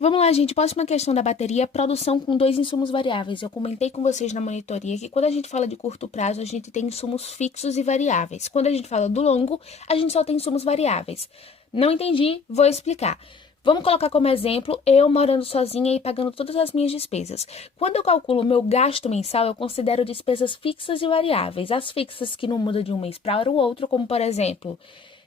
Vamos lá, gente. Próxima questão da bateria, produção com dois insumos variáveis. Eu comentei com vocês na monitoria que quando a gente fala de curto prazo, a gente tem insumos fixos e variáveis. Quando a gente fala do longo, a gente só tem insumos variáveis. Não entendi? Vou explicar. Vamos colocar como exemplo eu morando sozinha e pagando todas as minhas despesas. Quando eu calculo o meu gasto mensal, eu considero despesas fixas e variáveis. As fixas que não mudam de um mês para o outro, como por exemplo,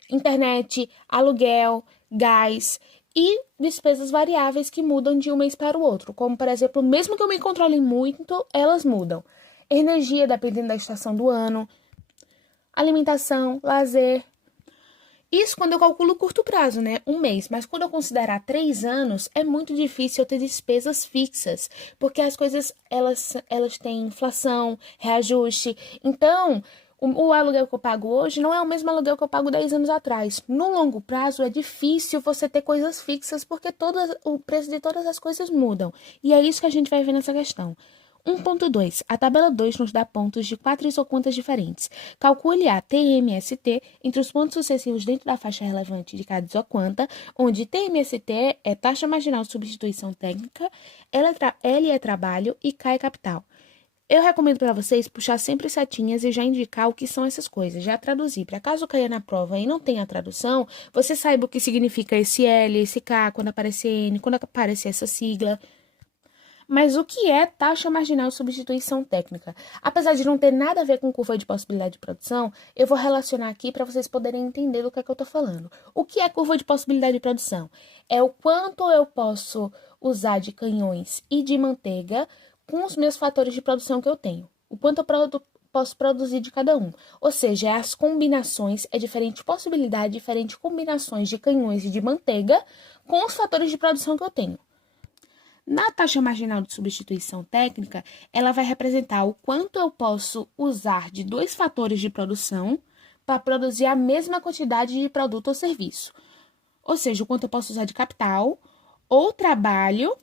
internet, aluguel, gás e despesas variáveis que mudam de um mês para o outro, como por exemplo, mesmo que eu me controle muito, elas mudam. Energia, dependendo da estação do ano, alimentação, lazer. Isso quando eu calculo curto prazo, né? Um mês. Mas quando eu considerar 3 anos, é muito difícil eu ter despesas fixas. Porque as coisas, elas têm inflação, reajuste. Então, o aluguel que eu pago hoje não é o mesmo aluguel que eu pago 10 anos atrás. No longo prazo, é difícil você ter coisas fixas, porque o preço de todas as coisas mudam. E é isso que a gente vai ver nessa questão. 1.2. A tabela 2 nos dá pontos de 4 isocontas diferentes. Calcule a TMST entre os pontos sucessivos dentro da faixa relevante de cada isoconta, onde TMST é taxa marginal de substituição técnica, L é trabalho e K é capital. Eu recomendo para vocês puxar sempre setinhas e já indicar o que são essas coisas, já traduzir. Para caso caia na prova e não tenha a tradução, você saiba o que significa esse L, esse K, quando aparecer N, quando aparecer essa sigla. Mas o que é taxa marginal de substituição técnica? Apesar de não ter nada a ver com curva de possibilidade de produção, eu vou relacionar aqui para vocês poderem entender do que é que eu estou falando. O que é curva de possibilidade de produção? É o quanto eu posso usar de canhões e de manteiga com os meus fatores de produção que eu tenho. O quanto eu posso produzir de cada um. Ou seja, é as combinações, é diferente possibilidade, diferente combinações de canhões e de manteiga com os fatores de produção que eu tenho. Na taxa marginal de substituição técnica, ela vai representar o quanto eu posso usar de dois fatores de produção para produzir a mesma quantidade de produto ou serviço. Ou seja, o quanto eu posso usar de capital ou trabalho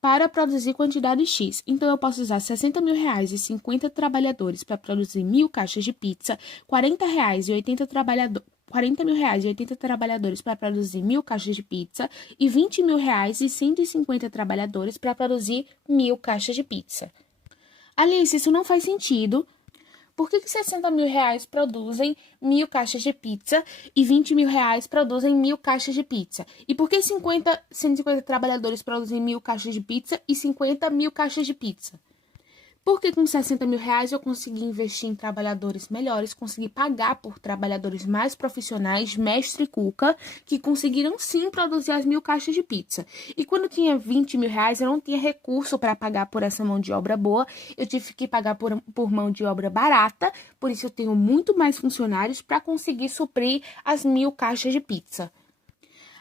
para produzir quantidade X. Então, eu posso usar R$ 60.000 e 50 trabalhadores para produzir 1.000 caixas de pizza, R$ 40.000 e 80 trabalhadores para produzir 1.000 caixas de pizza e R$ 20.000 e 150 trabalhadores para produzir 1.000 caixas de pizza. Alice, isso não faz sentido. Por que R$ 60.000 produzem 1.000 caixas de pizza e R$ 20.000 produzem 1.000 caixas de pizza? E por que 150 trabalhadores produzem 1.000 caixas de pizza e 50.000 caixas de pizza? Porque com R$ 60.000 eu consegui investir em trabalhadores melhores, consegui pagar por trabalhadores mais profissionais, mestre e cuca, que conseguiram sim produzir as 1.000 caixas de pizza. E quando tinha R$ 20.000, eu não tinha recurso para pagar por essa mão de obra boa, eu tive que pagar por mão de obra barata, por isso eu tenho muito mais funcionários para conseguir suprir as 1.000 caixas de pizza.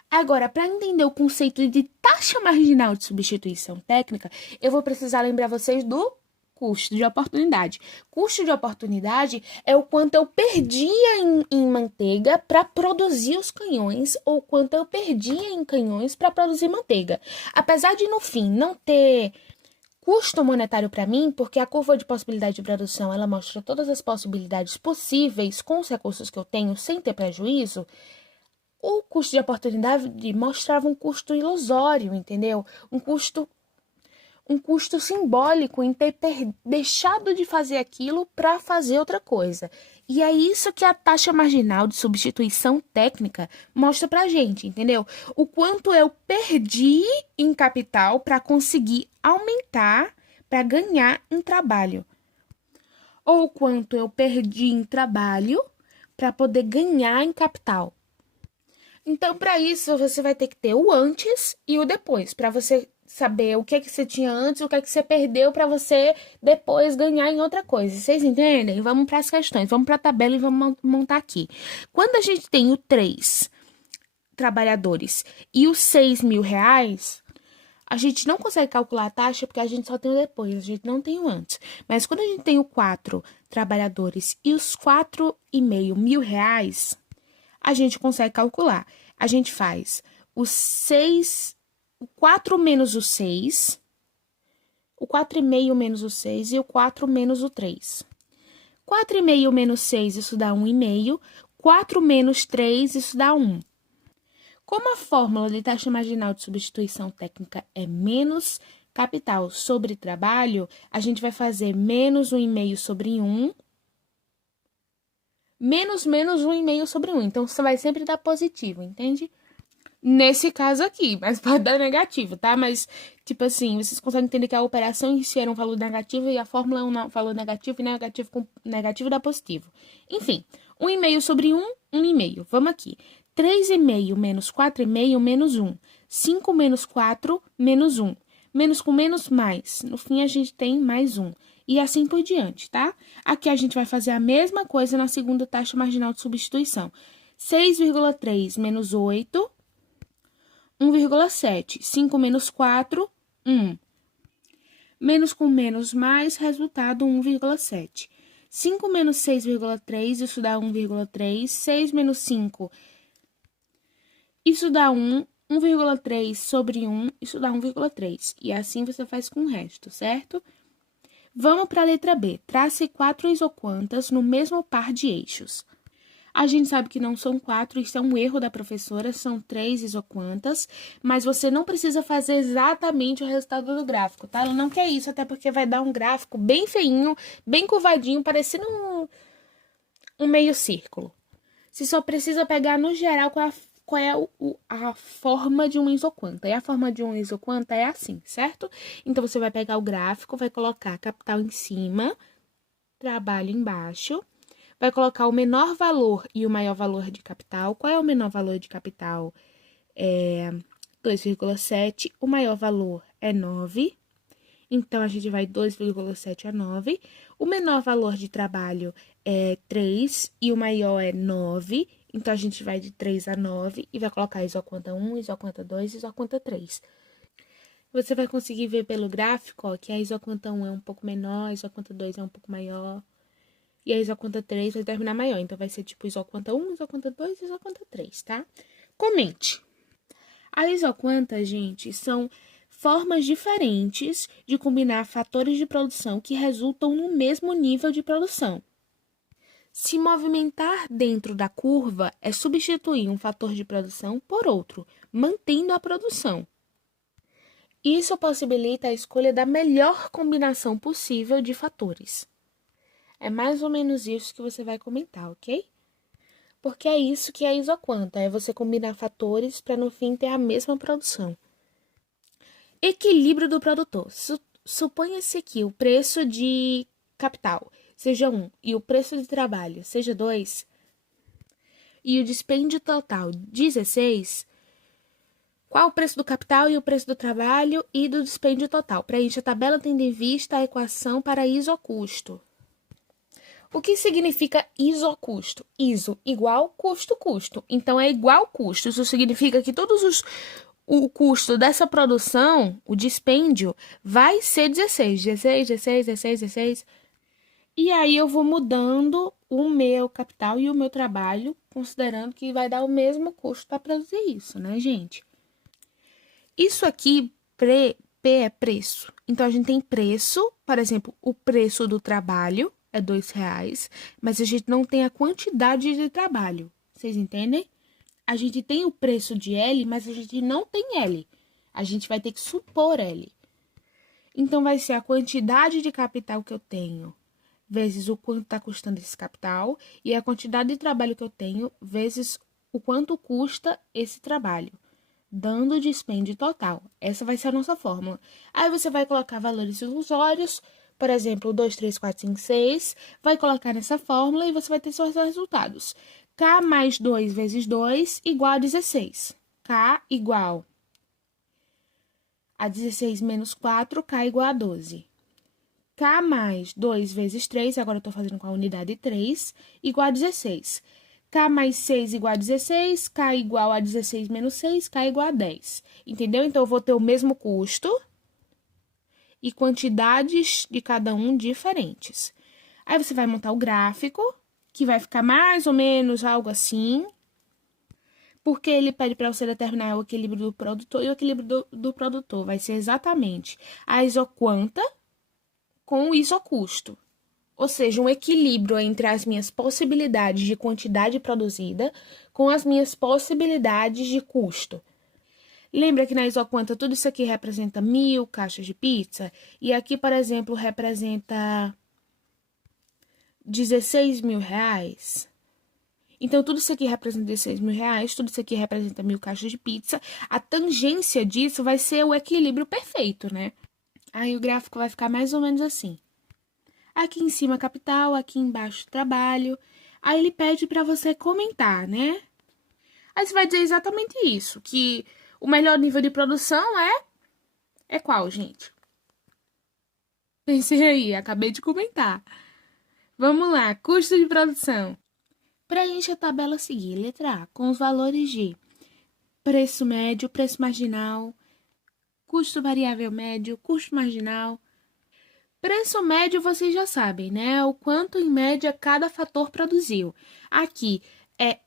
Agora, para entender o conceito de taxa marginal de substituição técnica, eu vou precisar lembrar vocês do custo de oportunidade. Custo de oportunidade é o quanto eu perdia em manteiga para produzir os canhões ou quanto eu perdia em canhões para produzir manteiga. Apesar de, no fim, não ter custo monetário para mim, porque a curva de possibilidade de produção ela mostra todas as possibilidades possíveis com os recursos que eu tenho sem ter prejuízo, o custo de oportunidade mostrava um custo ilusório, entendeu? Um custo simbólico em ter deixado de fazer aquilo para fazer outra coisa. E é isso que a taxa marginal de substituição técnica mostra pra gente, entendeu? O quanto eu perdi em capital para conseguir aumentar, para ganhar em trabalho. Ou o quanto eu perdi em trabalho para poder ganhar em capital. Então, para isso, você vai ter que ter o antes e o depois, para você saber o que é que você tinha antes, o que é que você perdeu para você depois ganhar em outra coisa. Vocês entendem? Vamos para as questões, vamos para a tabela e vamos montar aqui. Quando a gente tem o 3 trabalhadores e os R$ 6.000, a gente não consegue calcular a taxa porque a gente só tem o depois, a gente não tem o antes. Mas quando a gente tem o 4 trabalhadores e os R$ 4.500, a gente consegue calcular. A gente faz o 4 menos o 6, o 4,5 menos o 6 e o 4 menos o 3. 4,5 menos 6, isso dá 1,5. 4 menos 3, isso dá 1. Como a fórmula de taxa marginal de substituição técnica é menos capital sobre trabalho, a gente vai fazer menos 1,5 sobre 1, menos 1,5 sobre 1. Então, você vai sempre dar positivo, entende? Nesse caso aqui, mas pode dar negativo, tá? Mas, tipo assim, vocês conseguem entender que a operação em si era um valor negativo e a fórmula é um valor negativo e negativo com negativo dá positivo. Enfim, 1,5 sobre 1, 1,5. Vamos aqui. 3,5 menos 4,5 menos 1. 5 menos 4 menos 1. Menos com menos mais. No fim, a gente tem mais 1. E assim por diante, tá? Aqui a gente vai fazer a mesma coisa na segunda taxa marginal de substituição. 6,3 menos 8... 1,7. 5 menos 4, 1. Menos com menos mais, resultado 1,7. 5 menos 6,3, isso dá 1,3. 6 menos 5, isso dá 1. 1,3 sobre 1, isso dá 1,3. E assim você faz com o resto, certo? Vamos para a letra B. Trace 4 isoquantas no mesmo par de eixos. A gente sabe que não são 4, isso é um erro da professora, são 3 isoquantas, mas você não precisa fazer exatamente o resultado do gráfico, tá? Ela não quer isso, até porque vai dar um gráfico bem feinho, bem curvadinho, parecendo um meio círculo. Você só precisa pegar, no geral, qual é a forma de uma isoquanta. E a forma de uma isoquanta é assim, certo? Então, você vai pegar o gráfico, vai colocar capital em cima, trabalho embaixo. Vai colocar o menor valor e o maior valor de capital. Qual é o menor valor de capital? É 2,7. O maior valor é 9. Então, a gente vai 2,7 a 9. O menor valor de trabalho é 3 e o maior é 9. Então, a gente vai de 3 a 9 e vai colocar isoquanta 1, isoquanta 2, isoquanta 3. Você vai conseguir ver pelo gráfico, ó, que a isoquanta 1 é um pouco menor, a isoquanta 2 é um pouco maior. E a isoquanta 3 vai terminar maior. Então, vai ser tipo isoquanta 1, isoquanta 2, isoquanta 3, tá? Comente. A isoquanta, gente, são formas diferentes de combinar fatores de produção que resultam no mesmo nível de produção. Se movimentar dentro da curva é substituir um fator de produção por outro, mantendo a produção. Isso possibilita a escolha da melhor combinação possível de fatores. É mais ou menos isso que você vai comentar, ok? Porque é isso que é isoquanta, é você combinar fatores para no fim ter a mesma produção. Equilíbrio do produtor. Suponha-se que o preço de capital seja 1 e o preço de trabalho seja 2 e o dispêndio total 16. Qual o preço do capital e o preço do trabalho e do dispêndio total? Preencha a tabela tendo em vista a equação para isocusto. O que significa isocusto? Iso igual custo, custo. Então, é igual custo. Isso significa que o custo dessa produção, o dispêndio, vai ser 16. 16, 16, 16, 16. E aí, eu vou mudando o meu capital e o meu trabalho, considerando que vai dar o mesmo custo para produzir isso, né, gente? Isso aqui, P é preço. Então, a gente tem preço, por exemplo, o preço do trabalho é R$2, mas a gente não tem a quantidade de trabalho. Vocês entendem? A gente tem o preço de L, mas a gente não tem L. A gente vai ter que supor L. Então, vai ser a quantidade de capital que eu tenho, vezes o quanto está custando esse capital, e a quantidade de trabalho que eu tenho, vezes o quanto custa esse trabalho, dando o dispêndio total. Essa vai ser a nossa fórmula. Aí, você vai colocar valores ilusórios, por exemplo, 2, 3, 4, 5, 6, vai colocar nessa fórmula e você vai ter seus resultados. K mais 2 vezes 2 igual a 16. K igual a 16 menos 4, K igual a 12. K mais 2 vezes 3, agora eu estou fazendo com a unidade 3, igual a 16. K mais 6 igual a 16, K igual a 16 menos 6, K igual a 10. Entendeu? Então, eu vou ter o mesmo custo e quantidades de cada um diferentes. Aí, você vai montar o gráfico, que vai ficar mais ou menos algo assim, porque ele pede para você determinar o equilíbrio do produtor, e o equilíbrio do produtor vai ser exatamente a isoquanta com o isocusto. Ou seja, um equilíbrio entre as minhas possibilidades de quantidade produzida com as minhas possibilidades de custo. Lembra que na isoquanta tudo isso aqui representa 1.000 caixas de pizza? E aqui, por exemplo, representa 16 mil reais? Então, tudo isso aqui representa 16 mil reais, tudo isso aqui representa 1.000 caixas de pizza. A tangência disso vai ser o equilíbrio perfeito, né? Aí o gráfico vai ficar mais ou menos assim. Aqui em cima capital, aqui embaixo trabalho. Aí ele pede para você comentar, né? Aí você vai dizer exatamente isso, que o melhor nível de produção é qual, gente? Pensei aí, acabei de comentar. Vamos lá, custo de produção. Preencha a tabela a seguir, letra A, com os valores de preço médio, preço marginal, custo variável médio, custo marginal. Preço médio vocês já sabem, né? O quanto em média cada fator produziu. Aqui é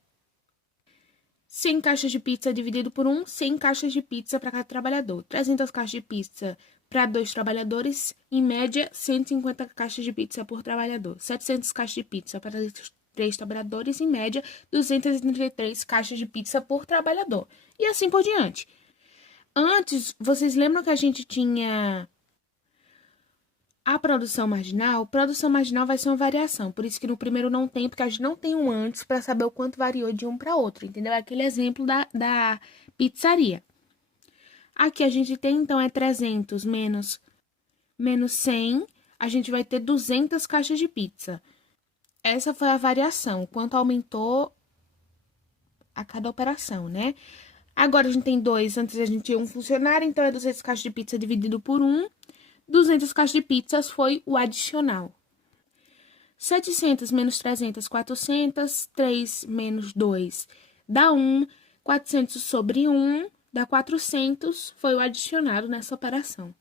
100 caixas de pizza dividido por 100 caixas de pizza para cada trabalhador. 300 caixas de pizza para 2 trabalhadores, em média 150 caixas de pizza por trabalhador. 700 caixas de pizza para 3 trabalhadores, em média 233 caixas de pizza por trabalhador. E assim por diante. Antes, vocês lembram que a gente tinha a produção marginal? Produção marginal vai ser uma variação, por isso que no primeiro não tem, porque a gente não tem um antes para saber o quanto variou de um para outro, entendeu? É aquele exemplo da pizzaria. Aqui a gente tem, então, é 300 menos 100, a gente vai ter 200 caixas de pizza. Essa foi a variação, quanto aumentou a cada operação, né? Agora a gente tem 2, antes a gente tinha um funcionário, então é 200 caixas de pizza dividido por 1. 200 caixas de pizzas foi o adicional. 700 menos 300, 400. 3 menos 2 dá 1. 400 sobre 1 dá 400. Foi o adicionado nessa operação.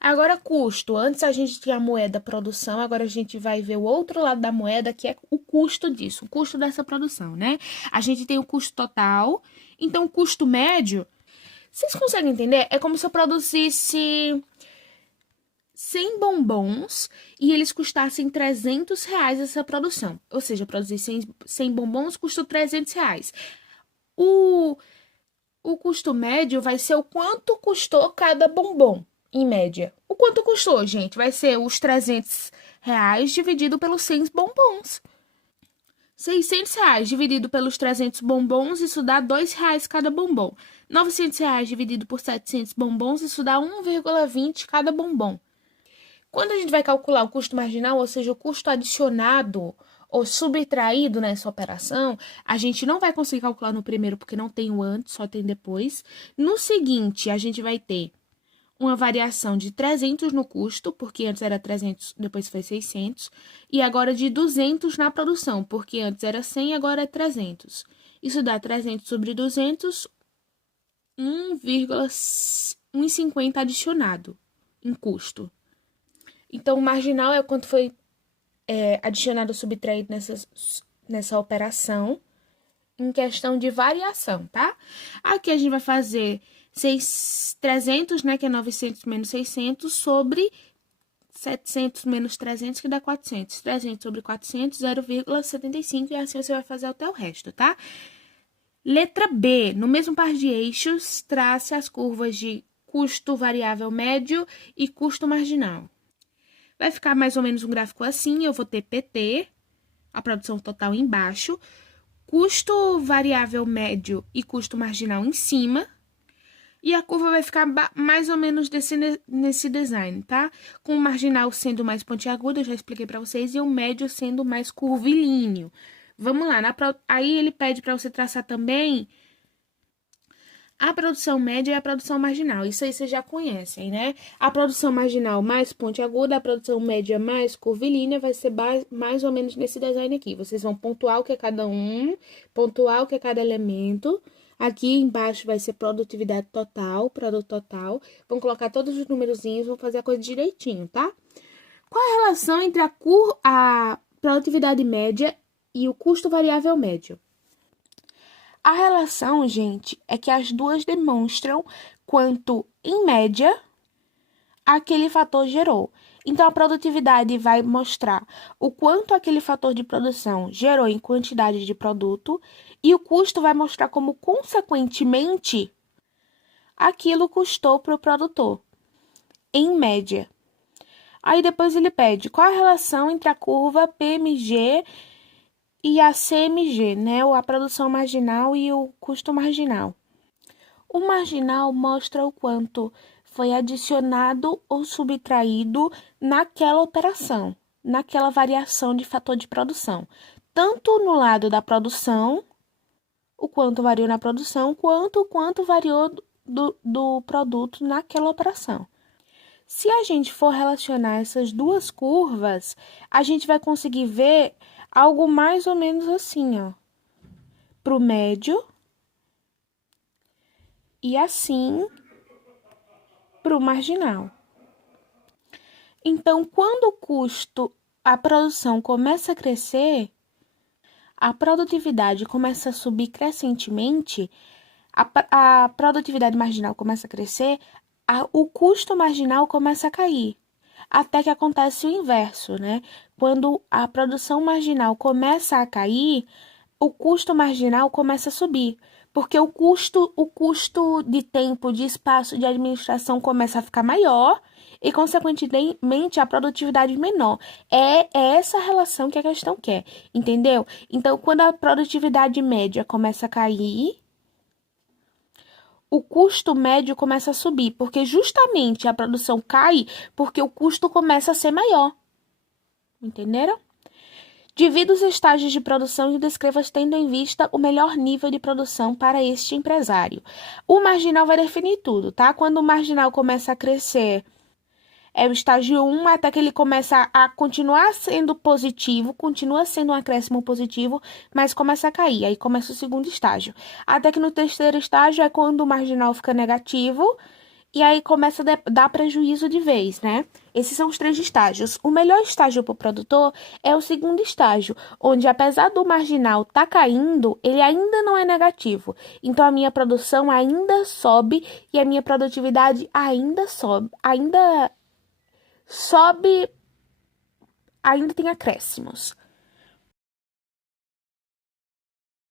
Agora, custo. Antes a gente tinha a moeda produção, agora a gente vai ver o outro lado da moeda, que é o custo disso, o custo dessa produção, né? A gente tem o custo total, então o custo médio, vocês conseguem entender? É como se eu produzisse 100 bombons e eles custassem 300 reais essa produção. Ou seja, produzir 100 bombons custa 300 reais. O custo médio vai ser o quanto custou cada bombom, em média. O quanto custou, gente? Vai ser os 300 reais dividido pelos 100 bombons. 600 reais dividido pelos 300 bombons, isso dá 2 reais cada bombom. 900 reais dividido por 700 bombons, isso dá 1,20 cada bombom. Quando a gente vai calcular o custo marginal, ou seja, o custo adicionado ou subtraído nessa operação, a gente não vai conseguir calcular no primeiro porque não tem o antes, só tem depois. No seguinte, a gente vai ter uma variação de 300 no custo, porque antes era 300, depois foi 600, e agora de 200 na produção, porque antes era 100 e agora é 300. Isso dá 300 sobre 200, 1,50 adicionado em custo. Então, o marginal é o quanto foi adicionado ou subtraído nessa operação, em questão de variação, tá? Aqui a gente vai fazer 300, né, que é 900 menos 600, sobre 700 menos 300, que dá 400. 300 sobre 400, 0,75, e assim você vai fazer até o resto, tá? Letra B, no mesmo par de eixos, trace as curvas de custo variável médio e custo marginal. Vai ficar mais ou menos um gráfico assim, eu vou ter PT, a produção total embaixo, custo variável médio e custo marginal em cima, e a curva vai ficar mais ou menos nesse design, tá? Com o marginal sendo mais pontiagudo, eu já expliquei para vocês, e o médio sendo mais curvilíneo. Vamos lá, aí ele pede para você traçar também a produção média e a produção marginal. Isso aí vocês já conhecem, né? A produção marginal mais pontiaguda, a produção média mais curvilínea vai ser mais ou menos nesse design aqui. Vocês vão pontuar o que é cada um, pontuar o que é cada elemento. Aqui embaixo vai ser produtividade total, produto total. Vão colocar todos os numerozinhos, vão fazer a coisa direitinho, tá? Qual a relação entre a produtividade média e o custo variável médio? A relação, gente, é que as duas demonstram quanto, em média, aquele fator gerou. Então, a produtividade vai mostrar o quanto aquele fator de produção gerou em quantidade de produto e o custo vai mostrar como, consequentemente, aquilo custou para o produtor, em média. Aí depois ele pede qual a relação entre a curva PMG e a CMG, né? A produção marginal e o custo marginal. O marginal mostra o quanto foi adicionado ou subtraído naquela operação, naquela variação de fator de produção. Tanto no lado da produção, o quanto variou na produção, quanto o quanto variou do produto naquela operação. Se a gente for relacionar essas duas curvas, a gente vai conseguir ver algo mais ou menos assim, ó. Para o médio e assim para o marginal. Então, quando o custo, a produção começa a crescer, a produtividade começa a subir crescentemente, a produtividade marginal começa a crescer, o custo marginal começa a cair. Até que acontece o inverso, né? Quando a produção marginal começa a cair, o custo marginal começa a subir, porque o custo de tempo, de espaço, de administração começa a ficar maior e, consequentemente, a produtividade menor. É essa relação que a questão quer, entendeu? Então, quando a produtividade média começa a cair, o custo médio começa a subir, porque justamente a produção cai porque o custo começa a ser maior. Entenderam? Divida os estágios de produção e descreva tendo em vista o melhor nível de produção para este empresário. O marginal vai definir tudo, tá? Quando o marginal começa a crescer, é o estágio 1, até que ele começa a continuar sendo positivo, continua sendo um acréscimo positivo, mas começa a cair. Aí começa o segundo estágio. Até que no terceiro estágio é quando o marginal fica negativo e aí começa a dar prejuízo de vez, né? Esses são os 3 estágios. O melhor estágio para o produtor é o segundo estágio, onde apesar do marginal tá caindo, ele ainda não é negativo. Então a minha produção ainda sobe e a minha produtividade ainda sobe, ainda tem acréscimos.